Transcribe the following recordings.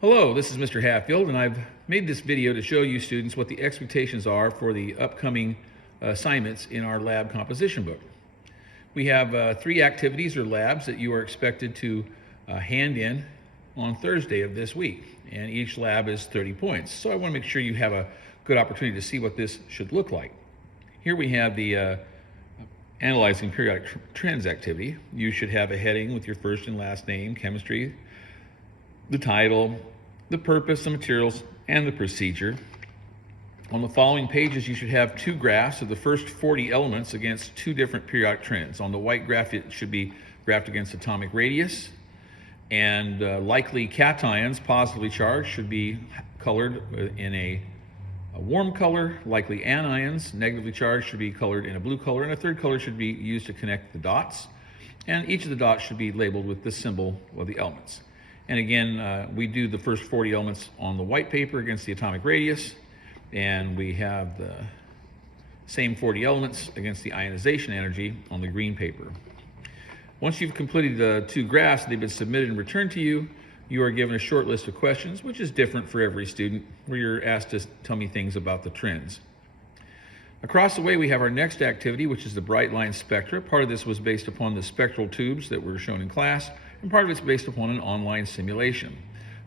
Hello, this is Mr. Hatfield, and I've made this video to show you students what the expectations are for the upcoming assignments in our lab composition book. We have 3 activities or labs that you are expected to hand in on Thursday of this week, and each lab is 30 points. So I want to make sure you have a good opportunity to see what this should look like. Here we have the Analyzing Periodic Trends activity. You should have a heading with your first and last name, chemistry, the title, the purpose, the materials, and the procedure. On the following pages, you should have 2 graphs of the first 40 elements against 2 different periodic trends. On the white graph, it should be graphed against atomic radius, and likely cations, positively charged, should be colored in a warm color. Likely anions, negatively charged, should be colored in a blue color, and a third color should be used to connect the dots. And each of the dots should be labeled with the symbol of the elements. And again, we do the first 40 elements on the white paper against the atomic radius, and we have the same 40 elements against the ionization energy on the green paper. Once you've completed the 2 graphs, they've been submitted and returned to you, you are given a short list of questions, which is different for every student, where you're asked to tell me things about the trends. Across the way, we have our next activity, which is the bright line spectra. Part of this was based upon the spectral tubes that were shown in class, and part of it's based upon an online simulation.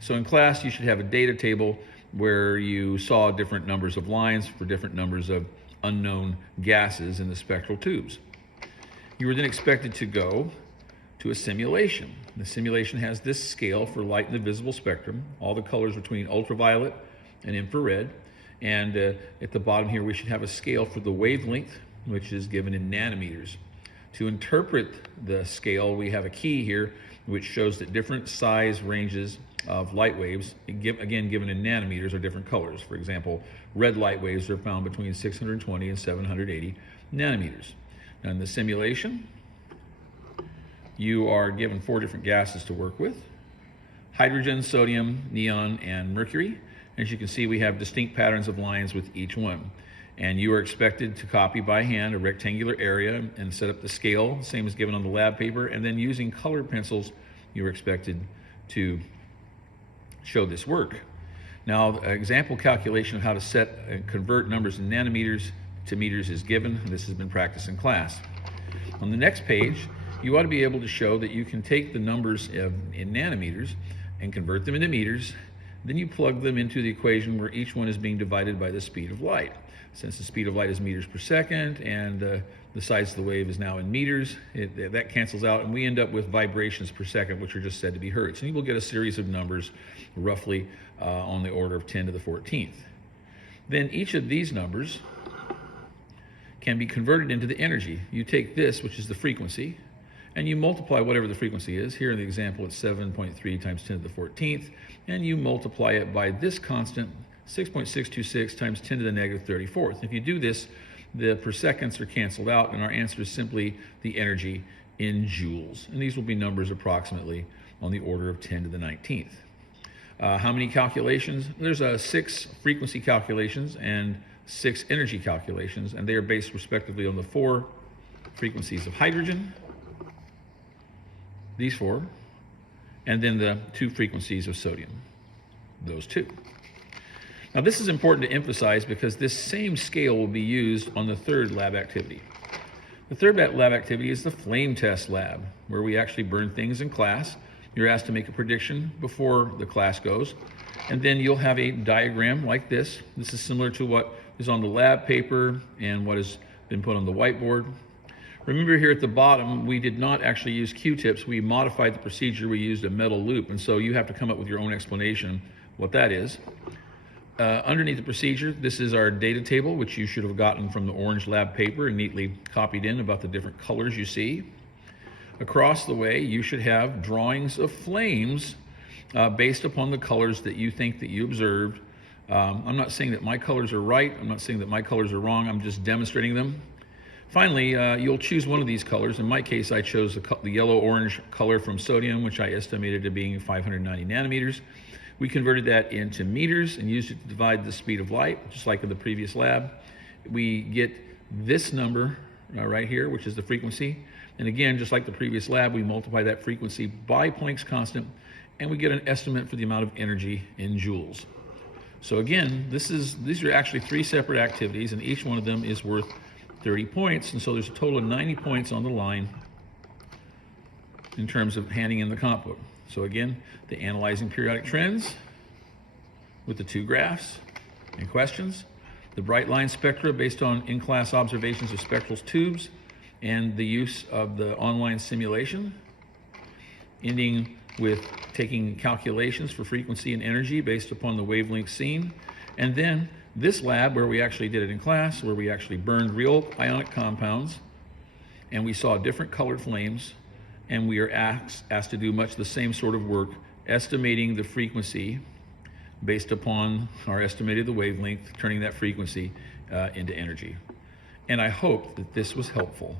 So in class, you should have a data table where you saw different numbers of lines for different numbers of unknown gases in the spectral tubes. You were then expected to go to a simulation. The simulation has this scale for light in the visible spectrum, all the colors between ultraviolet and infrared, and at the bottom here we should have a scale for the wavelength, which is given in nanometers. To interpret the scale, we have a key here which shows that different size ranges of light waves, again given in nanometers, are different colors. For example, red light waves are found between 620 and 780 nanometers. Now in the simulation, you are given 4 different gases to work with: hydrogen, sodium, neon, and mercury. As you can see, we have distinct patterns of lines with each one. And you are expected to copy by hand a rectangular area and set up the scale, same as given on the lab paper, and then using colored pencils, you are expected to show this work. Now, an example calculation of how to set and convert numbers in nanometers to meters is given. This has been practiced in class. On the next page, you ought to be able to show that you can take the numbers in nanometers and convert them into meters. Then you plug them into the equation where each one is being divided by the speed of light. Since the speed of light is meters per second and the size of the wave is now in meters, that cancels out, and we end up with vibrations per second, which are just said to be hertz. And you will get a series of numbers roughly on the order of 10 to the 14th. Then each of these numbers can be converted into the energy. You take this, which is the frequency, and you multiply whatever the frequency is. Here in the example, it's 7.3 times 10 to the 14th, and you multiply it by this constant, 6.626 times 10 to the negative 34th. If you do this, the per seconds are canceled out, and our answer is simply the energy in joules. And these will be numbers approximately on the order of 10 to the 19th. How many calculations? There's 6 frequency calculations and 6 energy calculations, and they are based respectively on the 4 frequencies of hydrogen, these 4, and then the 2 frequencies of sodium, those 2. Now this is important to emphasize because this same scale will be used on the 3rd lab activity. The 3rd lab activity is the flame test lab, where we actually burn things in class. You're asked to make a prediction before the class goes, and then you'll have a diagram like this. This is similar to what is on the lab paper and what has been put on the whiteboard. Remember, here at the bottom, we did not actually use Q-tips. We modified the procedure. We used a metal loop, and so you have to come up with your own explanation what that is. Underneath the procedure, this is our data table, which you should have gotten from the orange lab paper and neatly copied in about the different colors you see. Across the way, you should have drawings of flames based upon the colors that you think that you observed. I'm not saying that my colors are right. I'm not saying that my colors are wrong. I'm just demonstrating them. Finally, you'll choose one of these colors. In my case, I chose the yellow-orange color from sodium, which I estimated to being 590 nanometers. We converted that into meters and used it to divide the speed of light, just like in the previous lab. We get this number right here, which is the frequency. And again, just like the previous lab, we multiply that frequency by Planck's constant and we get an estimate for the amount of energy in joules. So again, these are actually 3 separate activities, and each one of them is worth 30 points, and so there's a total of 90 points on the line in terms of handing in the comp book. So again, the analyzing periodic trends with the 2 graphs and questions, the bright line spectra based on in-class observations of spectral tubes, and the use of the online simulation, ending with taking calculations for frequency and energy based upon the wavelength seen, and then this lab where we actually did it in class, where we actually burned real ionic compounds, and we saw different colored flames, and we are asked to do much the same sort of work, estimating the frequency based upon our estimate of the wavelength, turning that frequency into energy. And I hope that this was helpful.